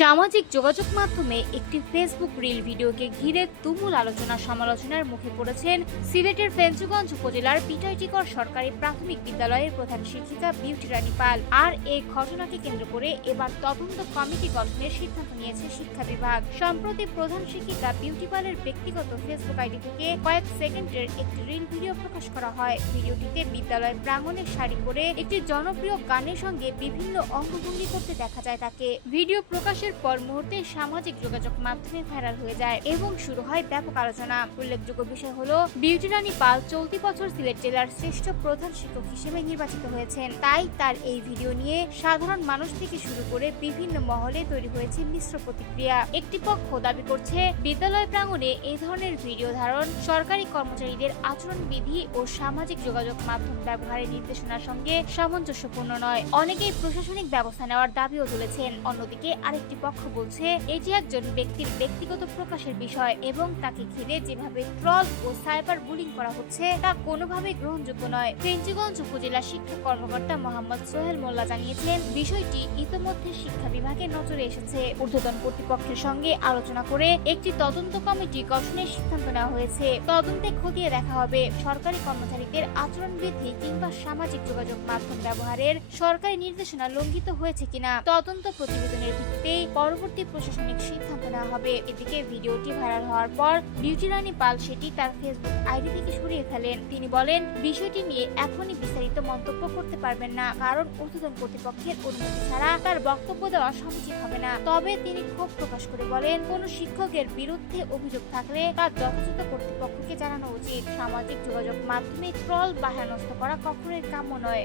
সামাজিক যোগাযোগ মাধ্যমে একটি ফেসবুক রিল ভিডিওকে ঘিরে তুমুল আলোচনা সমালোচনার মুখে পড়েছেন সিলেটের ফেঞ্চুগঞ্জ উপজেলার পিটাইটিকর সরকারি প্রাথমিক বিদ্যালয়ের প্রধান শিক্ষিকা বিউটি রানী পাল। আর এই ঘটনাকে কেন্দ্র করে এবার তদন্ত কমিটি গঠনের সিদ্ধান্ত নিয়েছে শিক্ষা বিভাগ। সম্প্রতি প্রধান শিক্ষিকা বিউটি পালের ব্যক্তিগত ফেসবুক আইডি থেকে কয়েক সেকেন্ডের একটি রিল ভিডিও প্রকাশ করা হয়। ভিডিওটিতে বিদ্যালয়ের প্রাঙ্গণে শাড়ি পরে একটি জনপ্রিয় গানের সঙ্গে বিভিন্ন অঙ্গভঙ্গি করতে দেখা যায় তাকে। ভিডিও প্রকাশের পর মুহূর্তে সামাজিক যোগাযোগ মাধ্যমে ভাইরাল হয়ে যায় এবং শুরু হয় ব্যাপক আলোচনা। উল্লেখযোগ্য বিষয় হলো বিউটি রানী পাল চলতি বছর সিলেট জেলার শ্রেষ্ঠ প্রধান শিক্ষক হিসেবে নির্বাচিত হয়েছেন। তাই তার এই ভিডিও নিয়ে সাধারণ মানুষ থেকে শুরু করে বিভিন্ন মহলে তৈরি হয়েছে মিশ্র প্রতিক্রিয়া। একটি পক্ষ দাবি করছে বিদ্যালয় প্রাঙ্গণে এই ধরনের ভিডিও ধারণ সরকারি কর্মচারীদের আচরণবিধি ও সামাজিক যোগাযোগ মাধ্যম ব্যবহারের নির্দেশনার সঙ্গে সামঞ্জস্যপূর্ণ নয়। অনেকেই প্রশাসনিক ব্যবস্থা নেওয়ার দাবিও তুলেছেন। অন্যদিকে আরেকটি পক্ষ বলছে এটি একজন ব্যক্তির ব্যক্তিগত প্রকাশের বিষয় এবং তাকে ঘিরে যেভাবে ট্রল ও সাইবার বুলিং করা হচ্ছে তা কোনোভাবেই গ্রহণযোগ্য নয়। ফেঞ্চুগঞ্জ উপজেলা শিক্ষা কর্মকর্তা মোহাম্মদ সোহেল মোল্লা জানিয়েছেন, বিষয়টি ইতোমধ্যে শিক্ষা বিভাগের নজরে এসেছে। ঊর্ধ্বতন কর্তৃপক্ষের সঙ্গে আলোচনা করে একটি তদন্ত কমিটি গঠনের সিদ্ধান্ত নেওয়া হয়েছে। তদন্তে খতিয়ে দেখা হবে সরকারি কর্মচারীদের আচরণবিধি কিংবা সামাজিক যোগাযোগ মাধ্যম ব্যবহারের সরকারি নির্দেশনা লঙ্ঘিত হয়েছে কিনা। তদন্ত প্রতিবেদনের ভিত্তিতে পরবর্তী প্রশাসনিক সিদ্ধান্ত নেওয়া হবে। এদিকে ভিডিওটি ভাইরাল হওয়ার পর বিউটি রানী পাল সেটি তার ফেসবুক আইডি থেকে সরিয়ে ফেলেন। তিনি বলেন, বিষয়টি নিয়ে এখনই বিস্তারিত মন্তব্য করতে পারবেন না, কারণ ঊর্ধ্বতন কর্তৃপক্ষের অনুমতি ছাড়া তার বক্তব্য দেওয়া সমীচীন হবে না। তবে তিনি ক্ষোভ প্রকাশ করে বলেন, কোন শিক্ষকের বিরুদ্ধে অভিযোগ থাকলে তার যথাযথ কর্তৃপক্ষকে জানানো উচিত। সামাজিক যোগাযোগ মাধ্যমে ট্রল বা হেনস্থা করা কখনোই কাম্য নয়।